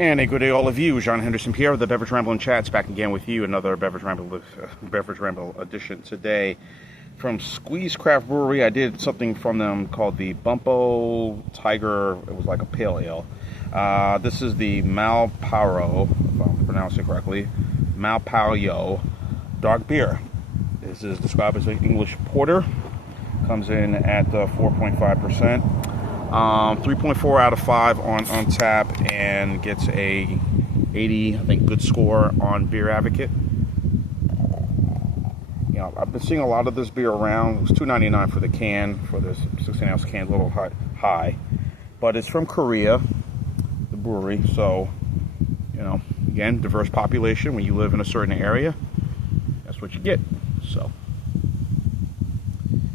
And a good day all of you. John Henderson Pierre of the Beverage Ramble and Chats back again with you. Another Beverage Ramble edition today from Squeeze Craft Brewery. I did something from them called the Bumpo Tiger. It was like a pale ale. This is the Malpyo, if I'm pronouncing it correctly, Malpyo dark beer. This is described as an English porter. Comes in at 4.5%. 3.4 out of 5 on tap, and gets a 80, I think, good score on Beer Advocate. You know, I've been seeing a lot of this beer around. It was $2.99 for the can, for this 16-ounce can, a little high. But it's from Korea, the brewery, so, you know, again, diverse population. When you live in a certain area, that's what you get. So,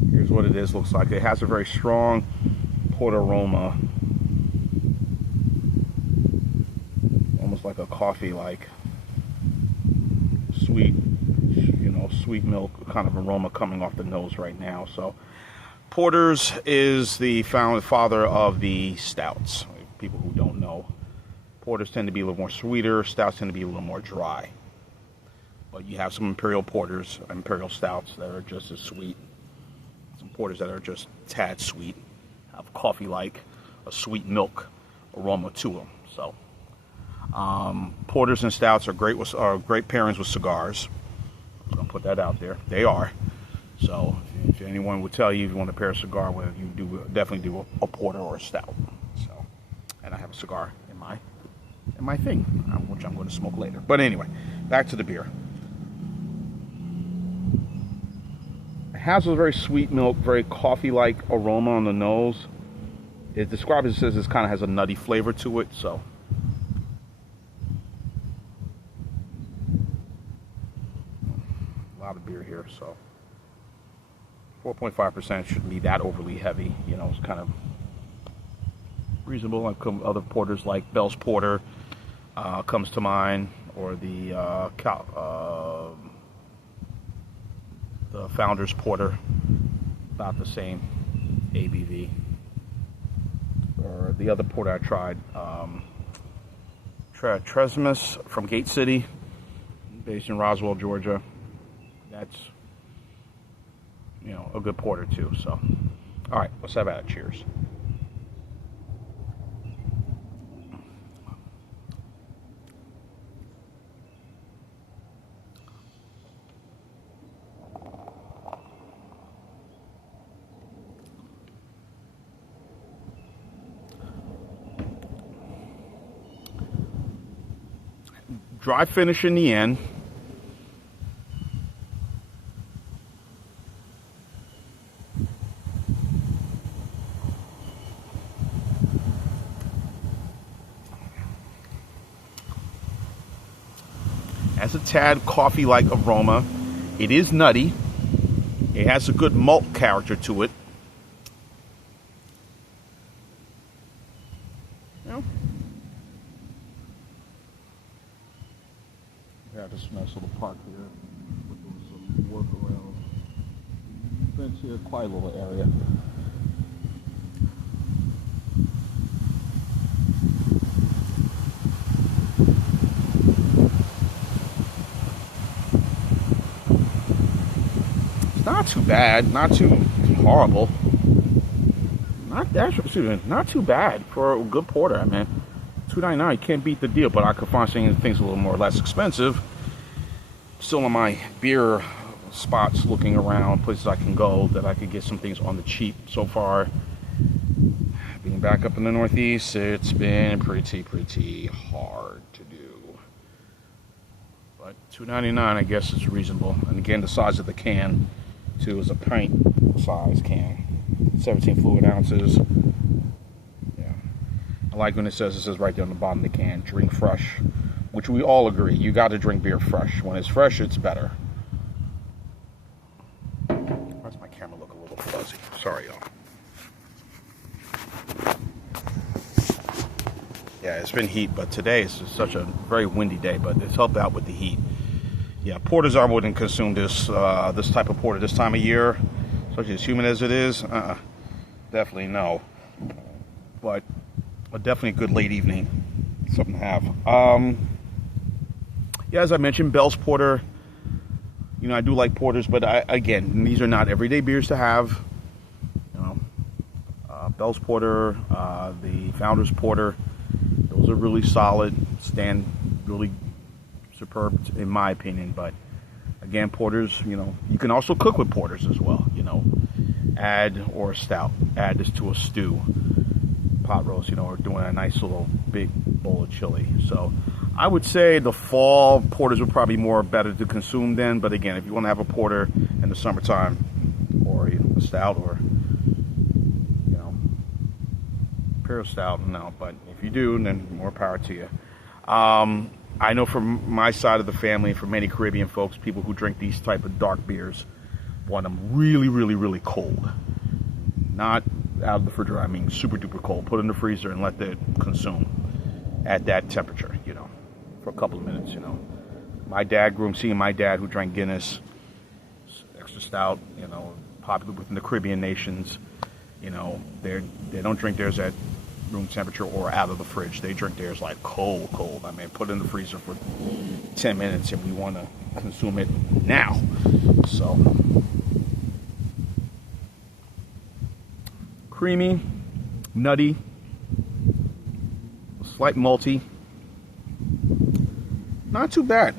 here's what it is. Looks like it has a very strong porter aroma, almost like a coffee-like sweet, you know, sweet milk kind of aroma coming off the nose right now. So porters is the father of the stouts. People who don't know, porters tend to be a little more sweeter, stouts tend to be a little more dry, but you have some imperial porters, imperial stouts that are just as sweet, some porters that are just a tad sweet, have coffee-like, a sweet milk aroma to them. So, porters and stouts are great pairings with cigars. I'm gonna put that out there. They are. So, if anyone would tell you if you want to pair a cigar with, you definitely do a porter or a stout. So, and I have a cigar in my thing, which I'm going to smoke later. But anyway, back to the beer. Has a very sweet milk, very coffee-like aroma on the nose. It describes, it says, it kind of has a nutty flavor to it. So, a lot of beer here. So, 4.5% shouldn't be that overly heavy. You know, it's kind of reasonable. Like other porters, like Bell's Porter, comes to mind, or the Founder's Porter, about the same ABV. Or the other porter I tried, Tresmus from Gate City, based in Roswell, Georgia. That's, you know, a good porter too. So, all right, let's have at it. Cheers. Dry finish in the end. Has a tad coffee-like aroma. It is nutty. It has a good malt character to it. Yeah, this nice little park here with some work around. Fence here, quiet little area. It's not too bad, not too horrible. Not too bad for a good porter. I mean, $2.99, you can't beat the deal, but I could find things a little more or less expensive. Still in my beer spots, looking around places I can go that I could get some things on the cheap. So far, being back up in the Northeast, it's been pretty hard to do. But $2.99, I guess, is reasonable. And again, the size of the can too is a pint size can, 17 fluid ounces. I like when it says right there on the bottom of the can, drink fresh, which we all agree. You got to drink beer fresh. When it's fresh, it's better. Why does my camera look a little fuzzy? Sorry, y'all. Yeah, it's been heat, but today is just such a very windy day, but it's helped out with the heat. Yeah, porters, I wouldn't consume this type of porter this time of year, especially as humid as it is. Definitely no. But definitely a good late evening something to have. Yeah, as I mentioned, Bell's Porter. You know, I do like porters, but again, these are not everyday beers to have. You know, Bell's Porter, the Founders Porter, those are really solid, stand really superb in my opinion. But again, porters, you know, you can also cook with porters as well. You know, or a stout, add this to a stew, pot roast, you know, or doing a nice little big bowl of chili. So I would say the fall porters would probably be more better to consume then. But again, if you want to have a porter in the summertime, or you know, a stout, or you know, imperial stout, no. But if you do, then more power to you. I know from my side of the family, for many Caribbean folks, people who drink these type of dark beers want them really, really, really cold. Not out of the refrigerator, I mean super duper cold. Put it in the freezer and let it consume at that temperature, you know, for a couple of minutes, you know. Seeing my dad who drank Guinness, extra stout, you know, popular within the Caribbean nations, you know, they don't drink theirs at room temperature or out of the fridge. They drink theirs like cold. I mean, put it in the freezer for 10 minutes and we want to consume it now. So, creamy, nutty, slight malty. Not too bad.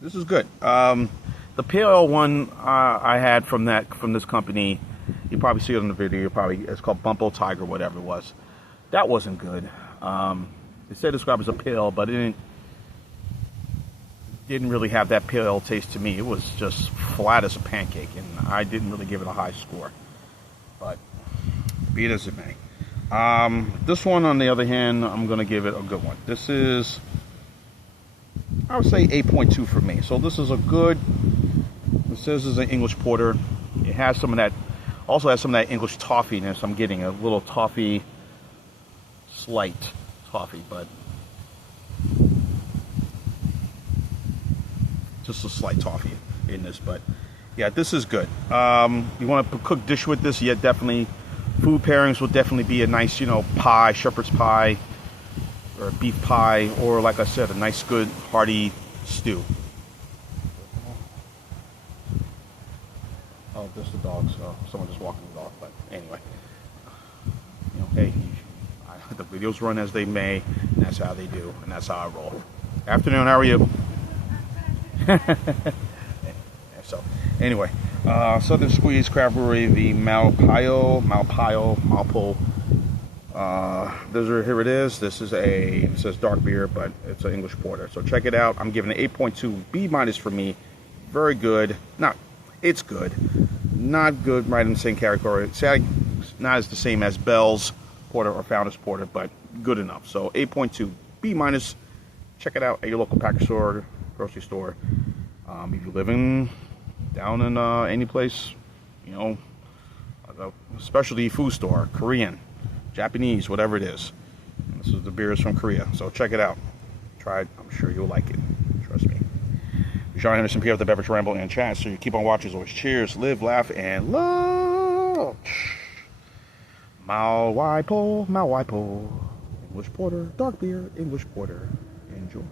This is good. The pale ale one I had from this company, you probably see it in the video. It's called Bumpo Tiger, whatever it was. That wasn't good. It said described as a pale, but it didn't really have that pale ale taste to me. It was just flat as a pancake, and I didn't really give it a high score. But be it as it may. This one, on the other hand, I'm going to give it a good one. This is, I would say, 8.2 for me. So this is a good, it says it's an English porter. It has some of that, also has some of that English toffiness. I'm getting a little toffee, slight toffee, but just a slight toffee in this. But yeah, this is good. You want to cook dish with this? Yeah, definitely. Food pairings will definitely be a nice, you know, pie, shepherd's pie, or beef pie, or like I said, a nice, good, hearty stew. Oh, just the dogs. Someone just walking the dog. But anyway, you know, hey, the videos run as they may, and that's how they do, and that's how I roll. Afternoon, how are you? So, anyway. Southern Squeeze Craft Brewery, the Malpyo. Here it is. This is it says dark beer, but it's an English porter. So check it out. I'm giving it 8.2 B- for me. Very good. It's good. Not good, right in the same category. It's not as the same as Bell's Porter or Founders Porter, but good enough. So 8.2 B-. Check it out at your local package store, grocery store. If you live down in any place, you know, a specialty food store, Korean, Japanese, whatever it is. This is the beers from Korea, so check it out. Try it. I'm sure you'll like it. Trust me. John Henderson here with the Beverage Ramble and Chat. So you keep on watching. As always, cheers, live, laugh, and love. Malpyo. English porter, dark beer, English porter. Enjoy.